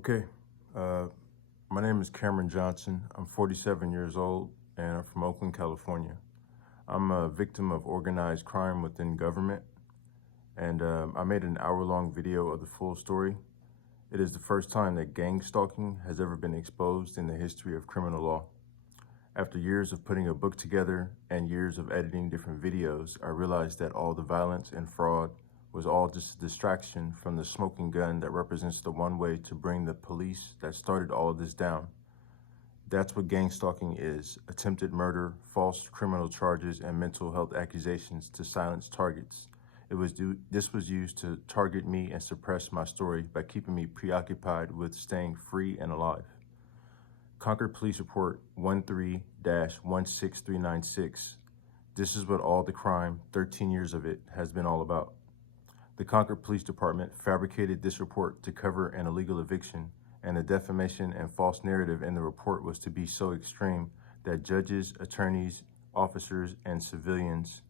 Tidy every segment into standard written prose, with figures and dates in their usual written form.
Okay, uh, my name is Cameron Johnson. I'm 47 years old and I'm from Oakland, California. I'm a victim of organized crime within government, and I made an hour-long video of the full story. It is the first time that gang stalking has ever been exposed in the history of criminal law. After years of putting a book together and years of editing different videos, I realized that all the violence and fraud was all just a distraction from the smoking gun that represents the one way to bring the police that started all of this down. That's what gang stalking is: attempted murder, false criminal charges, and mental health accusations to silence targets. This was used to target me and suppress my story by keeping me preoccupied with staying free and alive. Concord Police Report 13-16396. This is what all the crime, 13 years of it, has been all about. The Concord Police Department fabricated this report to cover an illegal eviction, and the defamation and false narrative in the report was to be so extreme that judges, attorneys, officers, and civilians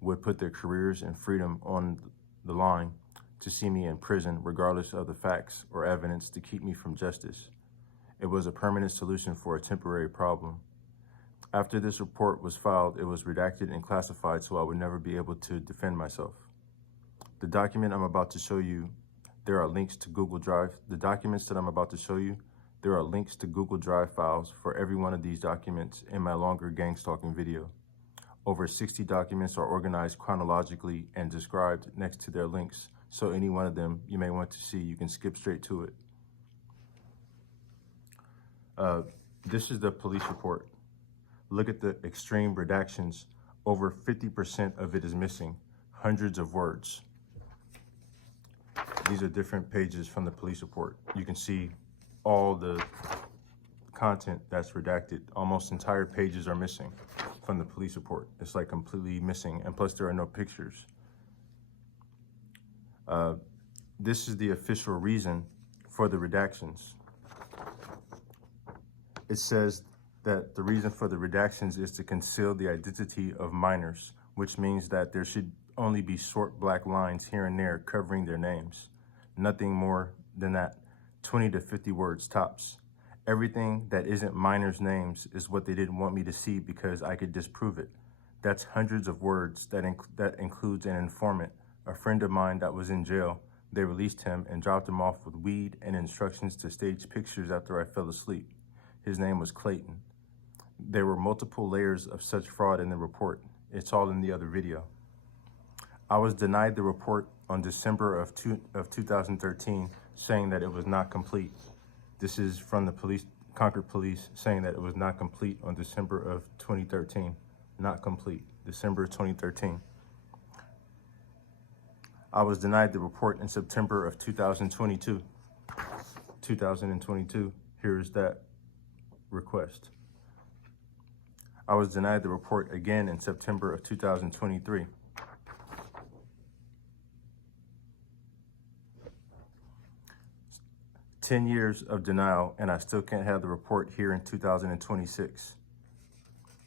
would put their careers and freedom on the line to see me in prison, regardless of the facts or evidence, to keep me from justice. It was a permanent solution for a temporary problem. After this report was filed, it was redacted and classified so I would never be able to defend myself. The document I'm about to show you, there are links to Google Drive. The documents that I'm about to show you, there are links to Google Drive files for every one of these documents in my longer gang stalking video. Over 60 documents are organized chronologically and described next to their links, so any one of them you may want to see, you can skip straight to it. This is the police report. Look at the extreme redactions. Over 50% of it is missing, hundreds of words. These are different pages from the police report. You can see all the content that's redacted. Almost entire pages are missing from the police report. It's like completely missing, and plus there are no pictures. This is the official reason for the redactions. It says that the reason for the redactions is to conceal the identity of minors, which means that there should only be short black lines here and there covering their names. Nothing more than that, 20 to 50 words tops. Everything that isn't minors' names is what they didn't want me to see because I could disprove it. That's hundreds of words. That includes an informant, a friend of mine that was in jail. They released him and dropped him off with weed and instructions to stage pictures after I fell asleep. His name was Clayton. There were multiple layers of such fraud in the report. It's all in the other video. I was denied the report on December of 2013, saying that it was not complete. This is from the Concord Police, saying that it was not complete on December of 2013. Not complete, December 2013. I was denied the report in September of 2022. 2022, here's that request. I was denied the report again in September of 2023. "10 years of denial, and I still can't have the report here in 2026.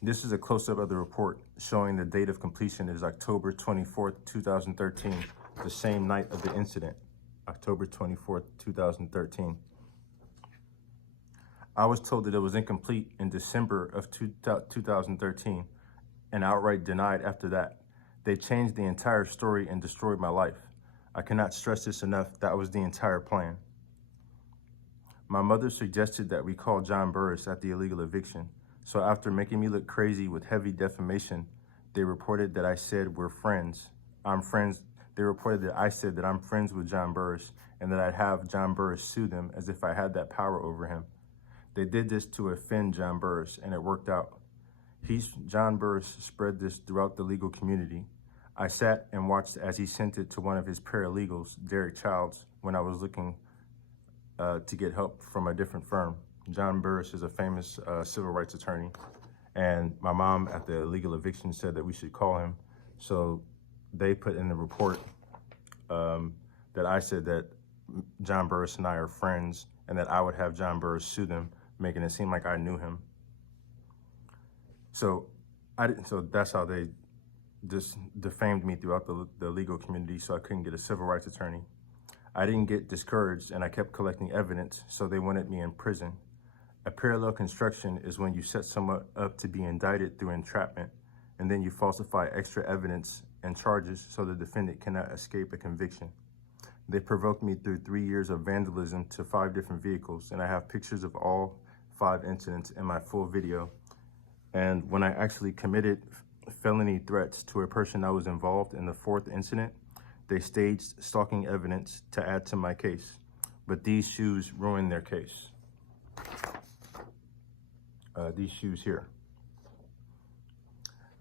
This is a close-up of the report showing the date of completion is October 24th, 2013, the same night of the incident, October 24th, 2013. I was told that it was incomplete in December of 2013 and outright denied after that. They changed the entire story and destroyed my life. I cannot stress this enough. That was the entire plan. My mother suggested that we call John Burris at the illegal eviction. So after making me look crazy with heavy defamation, they reported that I said we're friends. I'm friends. They reported that I said that I'm friends with John Burris and that I'd have John Burris sue them as if I had that power over him. They did this to offend John Burris, and it worked out. John Burris spread this throughout the legal community. I sat and watched as he sent it to one of his paralegals, Derek Childs, when I was looking to get help from a different firm. John Burris is a famous civil rights attorney, and my mom at the illegal eviction said that we should call him. So they put in the report that I said that John Burris and I are friends and that I would have John Burris sue them, making it seem like I knew him. So that's how they just defamed me throughout the legal community, so I couldn't get a civil rights attorney. I didn't get discouraged and I kept collecting evidence, so they wanted me in prison. A parallel construction is when you set someone up to be indicted through entrapment, and then you falsify extra evidence and charges so the defendant cannot escape a conviction. They provoked me through 3 years of vandalism to 5 different vehicles, and I have pictures of all 5 incidents in my full video. And when I actually committed felony threats to a person that was involved in the 4th incident, they staged stalking evidence to add to my case. But these shoes ruined their case. These shoes here.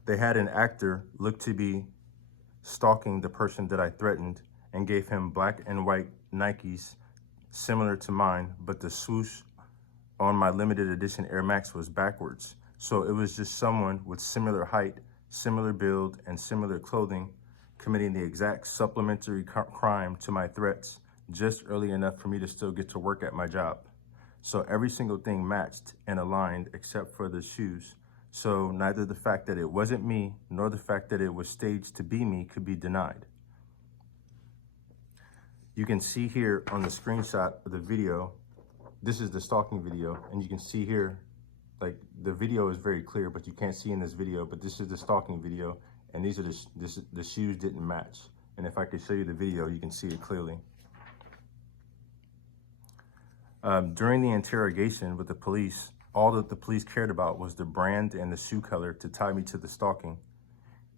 They had an actor look to be stalking the person that I threatened and gave him black and white Nikes similar to mine, but the swoosh on my limited edition Air Max was backwards. So it was just someone with similar height, similar build, and similar clothing committing the exact supplementary crime to my threats just early enough for me to still get to work at my job. So every single thing matched and aligned except for the shoes. So neither the fact that it wasn't me nor the fact that it was staged to be me could be denied. You can see here on the screenshot of the video, this is the stalking video, and you can see here, like the video is very clear, but you can't see in this video, but this is the stalking video, and these are the shoes didn't match. And if I could show you the video, you can see it clearly. During the interrogation with the police, all that the police cared about was the brand and the shoe color to tie me to the stalking.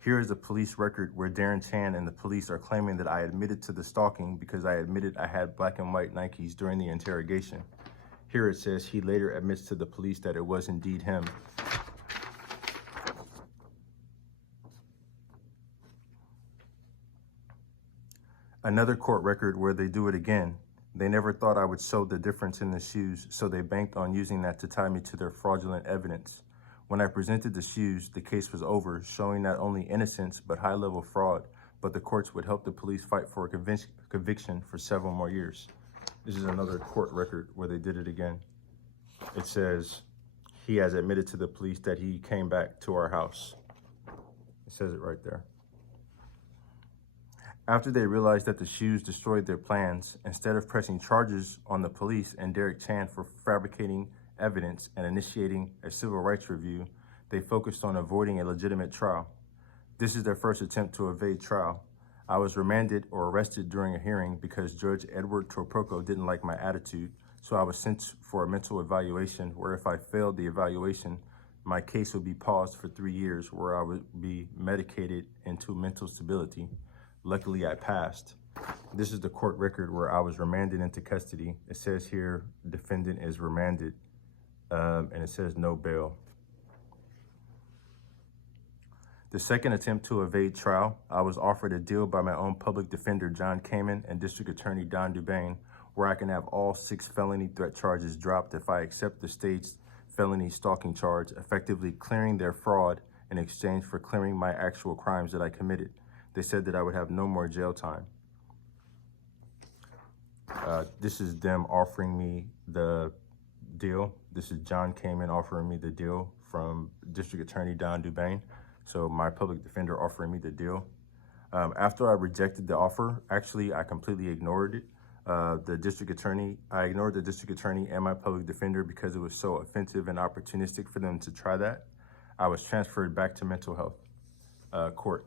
Here is a police record where Darren Chan and the police are claiming that I admitted to the stalking because I admitted I had black and white Nikes during the interrogation. Here it says he later admits to the police that it was indeed him. Another court record where they do it again. They never thought I would show the difference in the shoes, so they banked on using that to tie me to their fraudulent evidence. When I presented the shoes, the case was over, showing not only innocence, but high-level fraud, but the courts would help the police fight for a conviction for several more years. This is another court record where they did it again. It says, he has admitted to the police that he came back to our house. It says it right there. After they realized that the shoes destroyed their plans, instead of pressing charges on the police and Derek Chan for fabricating evidence and initiating a civil rights review, they focused on avoiding a legitimate trial. This is their first attempt to evade trial. I was remanded or arrested during a hearing because Judge Edward Torproco didn't like my attitude, so I was sent for a mental evaluation where if I failed the evaluation, my case would be paused for 3 years where I would be medicated into mental stability. Luckily, I passed. This is the court record where I was remanded into custody. It says here, defendant is remanded, and it says no bail. The second attempt to evade trial, I was offered a deal by my own public defender, John Kamen, and District Attorney Don Dubane, where I can have all 6 felony threat charges dropped if I accept the state's felony stalking charge, effectively clearing their fraud in exchange for clearing my actual crimes that I committed. They said that I would have no more jail time. This is them offering me the deal. This is John Kamen offering me the deal from District Attorney Don Dubane. So my public defender offering me the deal. After I rejected the offer, actually, I completely ignored it. I ignored the district attorney and my public defender because it was so offensive and opportunistic for them to try that. I was transferred back to mental health court.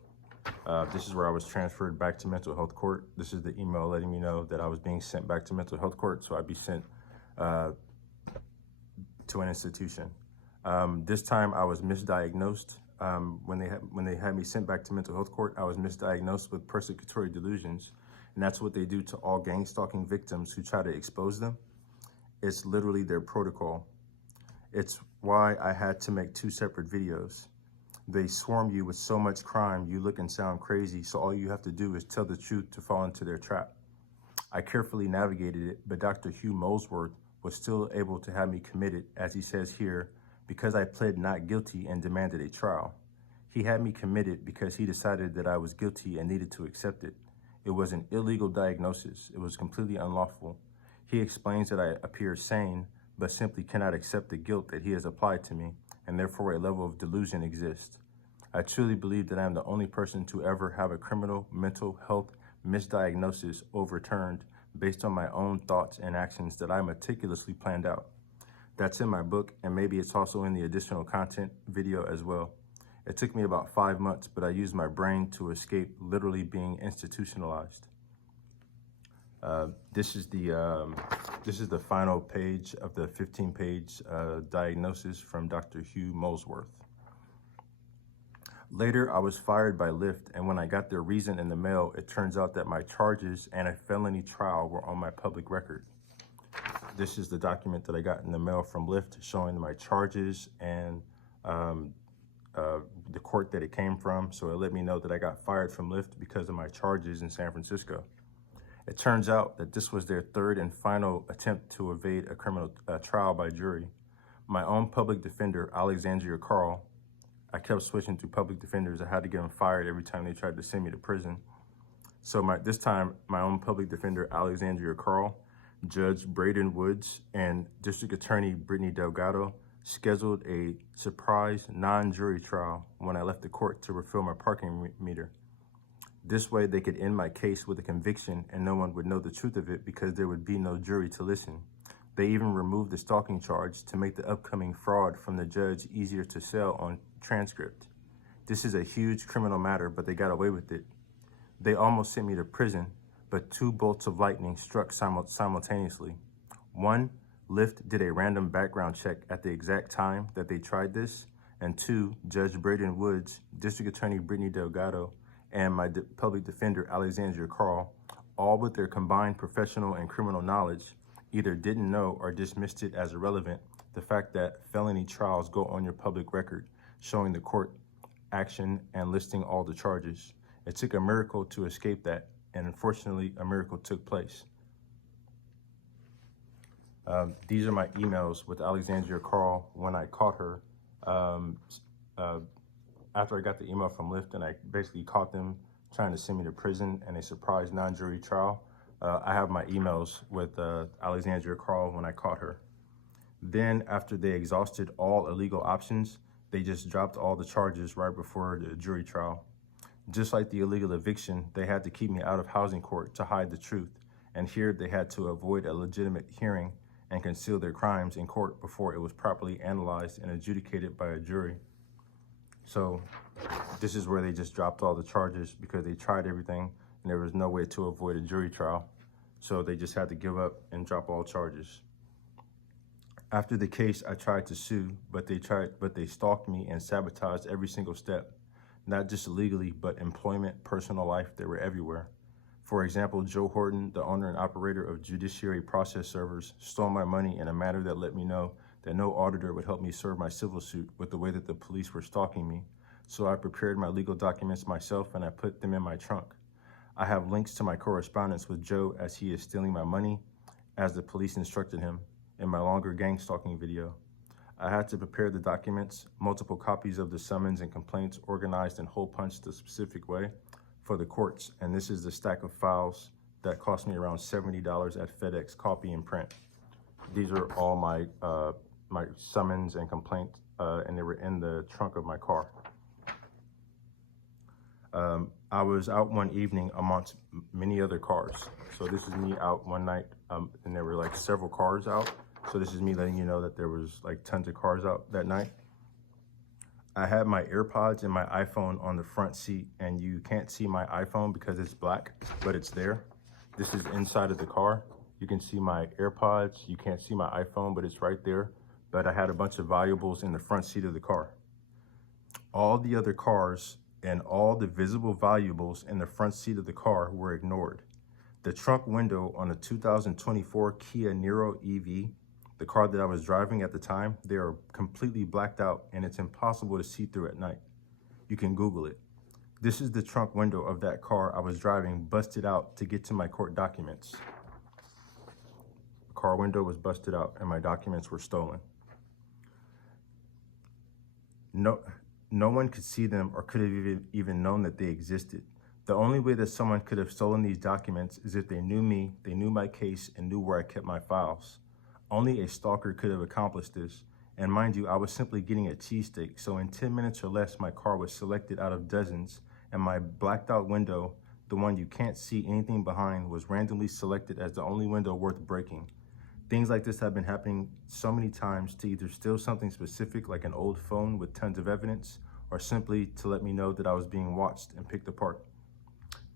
This is where I was transferred back to mental health court. This is the email letting me know that I was being sent back to mental health court, so I'd be sent to an institution. This time I was misdiagnosed. When they had me sent back to mental health court, I was misdiagnosed with persecutory delusions, and that's what they do to all gang stalking victims who try to expose them. It's literally their protocol. It's why I had to make 2 separate videos. They swarm you with so much crime, you look and sound crazy, so all you have to do is tell the truth to fall into their trap. I carefully navigated it, but Dr. Hugh Molesworth was still able to have me committed, as he says here, because I pled not guilty and demanded a trial. He had me committed because he decided that I was guilty and needed to accept it. It was an illegal diagnosis. It was completely unlawful. He explains that I appear sane, but simply cannot accept the guilt that he has applied to me, and therefore a level of delusion exists. I truly believe that I am the only person to ever have a criminal mental health misdiagnosis overturned based on my own thoughts and actions that I meticulously planned out. That's in my book, and maybe it's also in the additional content video as well. It took me about 5 months, but I used my brain to escape literally being institutionalized. This is the final page of the 15-page diagnosis from Dr. Hugh Molesworth. Later, I was fired by Lyft, and when I got their reason in the mail, it turns out that my charges and a felony trial were on my public record. This is the document that I got in the mail from Lyft showing my charges and the court that it came from. So it let me know that I got fired from Lyft because of my charges in San Francisco. It turns out that this was their third and final attempt to evade a criminal trial by jury. My own public defender, Alexandria Carl, I kept switching through public defenders. I had to get them fired every time they tried to send me to prison. So this time, my own public defender, Alexandria Carl, Judge Braden Woods, and District Attorney Brittany Delgado scheduled a surprise non-jury trial when I left the court to refill my parking meter. This way, they could end my case with a conviction and no one would know the truth of it because there would be no jury to listen. They even removed the stalking charge to make the upcoming fraud from the judge easier to sell on transcript. This is a huge criminal matter, but they got away with it. They almost sent me to prison, but two bolts of lightning struck simultaneously. One, Lyft did a random background check at the exact time that they tried this, and two, Judge Braden Woods, District Attorney Brittany Delgado, and my public defender Alexandria Carl, all with their combined professional and criminal knowledge, either didn't know or dismissed it as irrelevant, the fact that felony trials go on your public record, showing the court action and listing all the charges. It took a miracle to escape that, and unfortunately, a miracle took place. These are my emails with Alexandria Carl when I caught her. After I got the email from Lyft and I basically caught them trying to send me to prison and a surprise non-jury trial, I have my emails with Alexandria Carl when I caught her. Then, after they exhausted all illegal options, they just dropped all the charges right before the jury trial. Just like the illegal eviction, they had to keep me out of housing court to hide the truth, and here they had to avoid a legitimate hearing and conceal their crimes in court before it was properly analyzed and adjudicated by a jury. So this is where they just dropped all the charges because they tried everything and there was no way to avoid a jury trial. So they just had to give up and drop all charges. After the case, I tried to sue, but they stalked me and sabotaged every single step. Not just illegally, but employment, personal life, they were everywhere. For example, Joe Horton, the owner and operator of Judiciary Process Servers, stole my money in a manner that let me know that no auditor would help me serve my civil suit with the way that the police were stalking me. So I prepared my legal documents myself and I put them in my trunk. I have links to my correspondence with Joe as he is stealing my money, as the police instructed him, in my longer gang stalking video. I had to prepare the documents, multiple copies of the summons and complaints organized and hole punched the specific way for the courts. And this is the stack of files that cost me around $70 at FedEx, copy and print. These are all my my summons and complaints, and they were in the trunk of my car. I was out one evening amongst many other cars. So this is me out one night, and there were like several cars out. So this is me letting you know that there was like tons of cars out that night. I had my AirPods and my iPhone on the front seat, and you can't see my iPhone because it's black, but it's there. This is inside of the car. You can see my AirPods. You can't see my iPhone, but it's right there. But I had a bunch of valuables in the front seat of the car. All the other cars and all the visible valuables in the front seat of the car were ignored. The trunk window on a 2024 Kia Niro EV, the car that I was driving at the time, they are completely blacked out and it's impossible to see through at night. You can Google it. This is the trunk window of that car I was driving, busted out to get to my court documents. The car window was busted out and my documents were stolen. No one could see them or could have even known that they existed. The only way that someone could have stolen these documents is if they knew me, they knew my case, and knew where I kept my files. Only a stalker could have accomplished this. And mind you, I was simply getting a cheesesteak, so in 10 minutes or less, my car was selected out of dozens, and my blacked out window the one you can't see anything behind, was randomly selected as the only window worth breaking. Things like this have been happening so many times to either steal something specific like an old phone with tons of evidence, or simply to let me know that I was being watched and picked apart.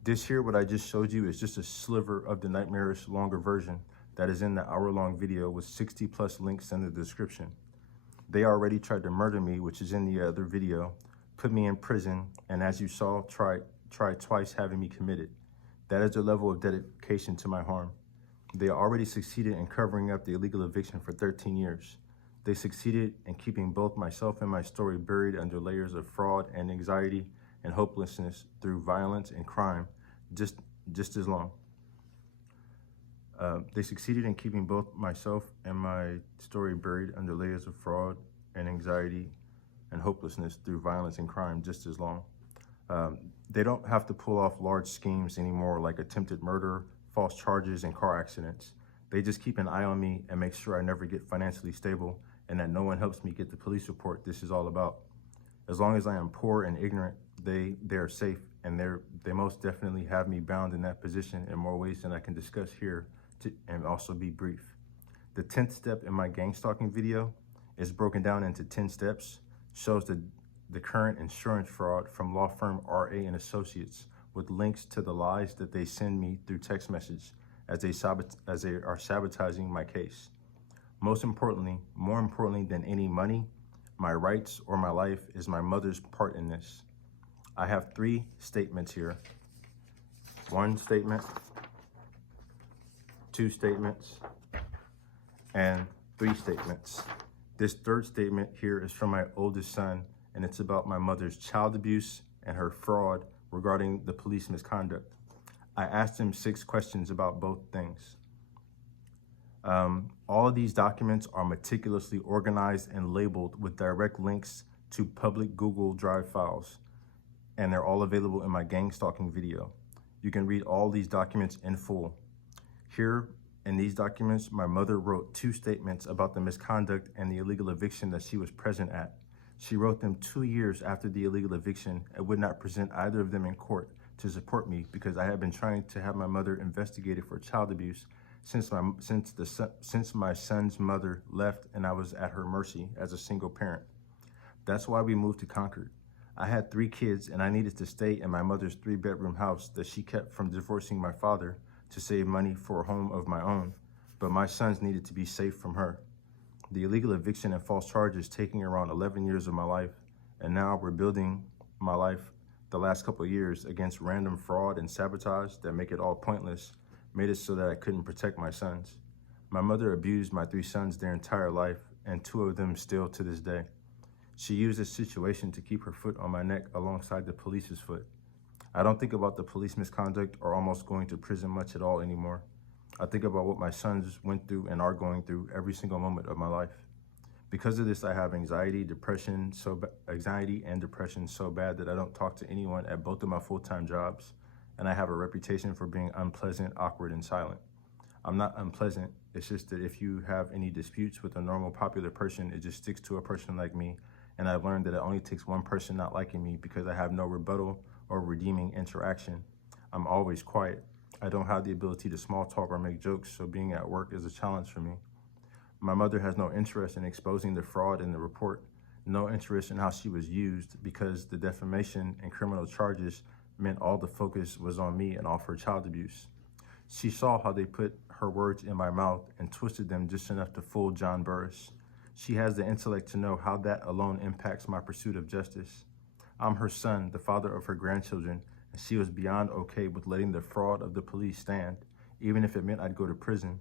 This here, what I just showed you, is just a sliver of the nightmarish longer version that is in the hour-long video with 60 plus links in the description. They already tried to murder me, which is in the other video, put me in prison, and as you saw, tried twice having me committed. That is their level of dedication to my harm. They already succeeded in covering up the illegal eviction for 13 years. They succeeded in keeping both myself and my story buried under layers of fraud and anxiety and hopelessness through violence and crime just as long. They succeeded in keeping both myself and my story buried under layers of fraud and anxiety and hopelessness through violence and crime just as long. They don't have to pull off large schemes anymore like attempted murder, false charges, and car accidents. They just keep an eye on me and make sure I never get financially stable and that no one helps me get the police report this is all about. As long as I am poor and ignorant, they are safe, and they most definitely have me bound in that position in more ways than I can discuss here, and also be brief. The 10th step in my gang stalking video is broken down into 10 steps, shows the current insurance fraud from law firm RA and Associates, with links to the lies that they send me through text message as they are sabotaging my case. More importantly than any money, my rights, or my life, is my mother's part in this. I have 3 statements here. 1 statement, 2 statements, and 3 statements. This 3rd statement here is from my oldest son, and it's about my mother's child abuse and her fraud regarding the police misconduct. I asked him 6 questions about both things. All of these documents are meticulously organized and labeled with direct links to public Google Drive files, and they're all available in my gang stalking video. You can read all these documents in full. Here in these documents, my mother wrote 2 statements about the misconduct and the illegal eviction that she was present at. She wrote them 2 years after the illegal eviction and would not present either of them in court to support me because I had been trying to have my mother investigated for child abuse since my son's mother left and I was at her mercy as a single parent. That's why we moved to Concord. I had 3 kids and I needed to stay in my mother's 3-bedroom house that she kept from divorcing my father to save money for a home of my own, but my sons needed to be safe from her. The illegal eviction and false charges taking around 11 years of my life, and now we're building my life the last couple of years against random fraud and sabotage that make it all pointless, made it so that I couldn't protect my sons. My mother abused my 3 sons their entire life, and 2 of them still to this day. She used this situation to keep her foot on my neck alongside the police's foot. I don't think about the police misconduct or almost going to prison much at all anymore. I think about what my sons went through and are going through every single moment of my life. Because of this, I have anxiety and depression so bad that I don't talk to anyone at both of my full-time jobs, and I have a reputation for being unpleasant, awkward, and silent. I'm not unpleasant, it's just that if you have any disputes with a normal, popular person, it just sticks to a person like me, and I've learned that it only takes one person not liking me because I have no rebuttal or redeeming interaction. I'm always quiet. I don't have the ability to small talk or make jokes, so being at work is a challenge for me. My mother has no interest in exposing the fraud in the report, no interest in how she was used, because the defamation and criminal charges meant all the focus was on me and off her child abuse. She saw how they put her words in my mouth and twisted them just enough to fool John Burris. She has the intellect to know how that alone impacts my pursuit of justice. I'm her son, the father of her grandchildren, and she was beyond okay with letting the fraud of the police stand, even if it meant I'd go to prison.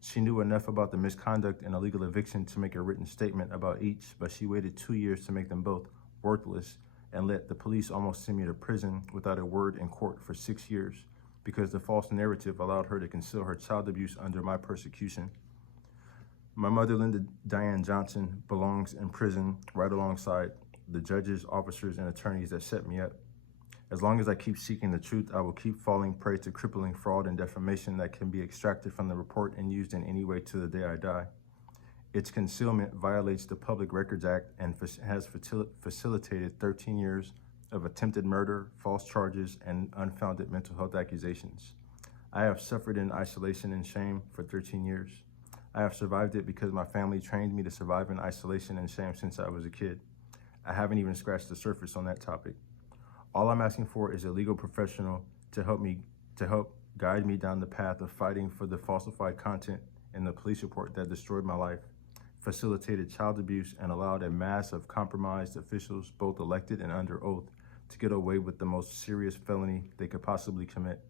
She knew enough about the misconduct and illegal eviction to make a written statement about each, but she waited 2 years to make them both worthless and let the police almost send me to prison without a word in court for 6 years because the false narrative allowed her to conceal her child abuse under my persecution. My mother, Linda Diane Johnson, belongs in prison right alongside the judges, officers, and attorneys that set me up. As long as I keep seeking the truth, I will keep falling prey to crippling fraud and defamation that can be extracted from the report and used in any way to the day I die. Its concealment violates the Public Records Act and has facilitated 13 years of attempted murder, false charges, and unfounded mental health accusations. I have suffered in isolation and shame for 13 years. I have survived it because my family trained me to survive in isolation and shame since I was a kid. I haven't even scratched the surface on that topic. All I'm asking for is a legal professional to help guide me down the path of fighting for the falsified content in the police report that destroyed my life, facilitated child abuse, and allowed a mass of compromised officials, both elected and under oath, to get away with the most serious felony they could possibly commit: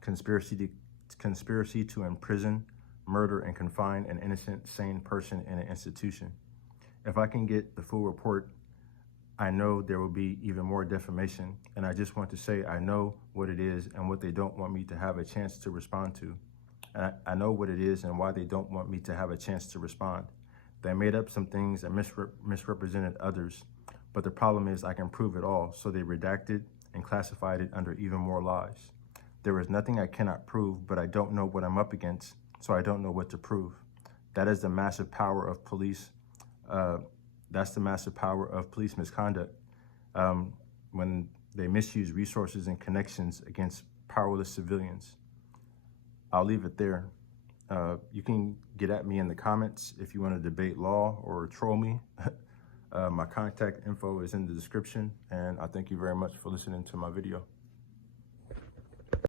conspiracy to imprison, murder, and confine an innocent, sane person in an institution. If I can get the full report, I know there will be even more defamation, and I just want to say I know what it is and what they don't want me to have a chance to respond to. And I know what it is and why they don't want me to have a chance to respond. They made up some things and misrepresented others, but the problem is I can prove it all, so they redacted and classified it under even more lies. There is nothing I cannot prove, but I don't know what I'm up against, so I don't know what to prove. That is the massive power of police. That's the massive power of police misconduct, when they misuse resources and connections against powerless civilians. I'll leave it there. You can get at me in the comments if you want to debate law or troll me. My contact info is in the description, and I thank you very much for listening to my video.